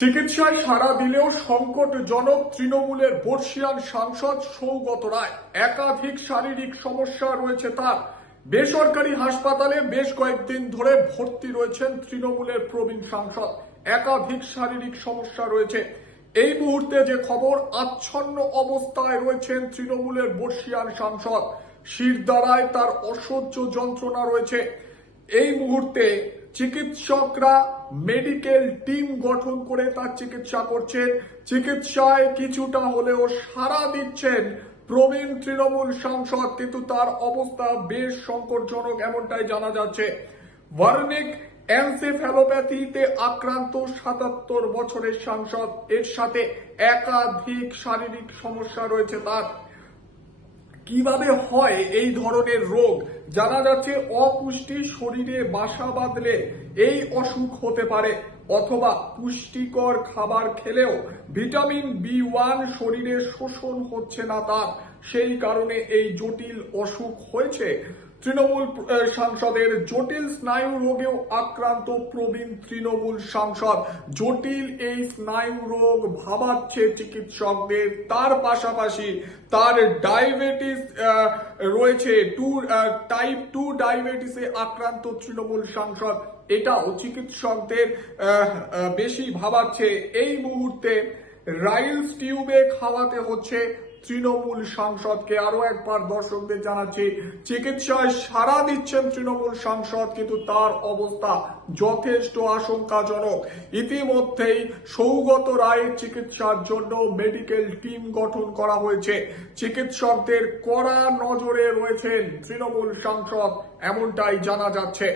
চিকিৎসায় সারা দিলেও সংকটজনক তৃণমূলের বর্ষিয়ান সাংসদ সৌগত রায়। একাধিক শারীরিক সমস্যা রয়েছে তার। বেসরকারি হাসপাতালে বেশ কয়েকদিন ধরে ভর্তি রয়েছেন তৃণমূলের প্রবীণ সাংসদ। একাধিক শারীরিক সমস্যা রয়েছে। এই মুহূর্তে যে খবর, আচ্ছন্ন অবস্থায় রয়েছেন তৃণমূলের বর্ষিয়ান সাংসদ। শিরদাঁড়ায় তার অসহ্য যন্ত্রণা রয়েছে। এই মুহূর্তে চিকিৎসকরা মেডিকেল টিম গঠন করে তার চিকিৎসা করছেন। চিকিৎসায় কিছুটা হলেও সাড়া দিচ্ছেন প্রবীণ তৃণমূল সাংসদ, কিন্তু তার অবস্থা বেশ সংকটজনক এমনটাই জানা যাচ্ছে। ভার্নিক এনসেফ্যালোপ্যাথিতে আক্রান্ত সাতাত্তর বছরের সাংসদ, এর সাথে একাধিক শারীরিক সমস্যা রয়েছে তার। কীভাবে হয় এই ধরনের রোগ? জানা যাচ্ছে অপুষ্টি শরীরে বাসা বাঁধলে এই অসুখ হতে পারে, অথবা পুষ্টিকর খাবার খেলেও ভিটামিন বি ওয়ান শরীরে শোষণ হচ্ছে না তার। সেই কারণে এই জটিল অসুখ হয়েছে। তৃণমূল সাংসদের জটিল স্নায়ু রোগেও আক্রান্ত প্রবীণ তৃণমূল সাংসদ। জটিল এই স্নায়ু রোগ ভাবাচ্ছে চিকিৎসকদের। তার পাশাপাশি তার ডায়াবেটিস রয়েছে টু টাইপ টু ডায়াবেটিসে আক্রান্ত তৃণমূল সাংসদ। এটাও চিকিৎসকদের বেশি ভাবাচ্ছে। এই মুহূর্তে রাইলস টিউবে খাওয়াতে হচ্ছে তৃণমূল সাংসদকে আরও একবার দর্শকদের জানাচ্ছি, চিকিৎসায় সাড়া দিচ্ছেন তৃণমূল সাংসদ, কিন্তু তার অবস্থা যথেষ্ট আশঙ্কাজনক। ইতিমধ্যেই সৌগত রায়ের চিকিৎসার জন্য মেডিকেল টিম গঠন করা হয়েছে। চিকিৎসকদের কড়া নজরে রয়েছেন তৃণমূল সাংসদ, এমনটাই জানা যাচ্ছে।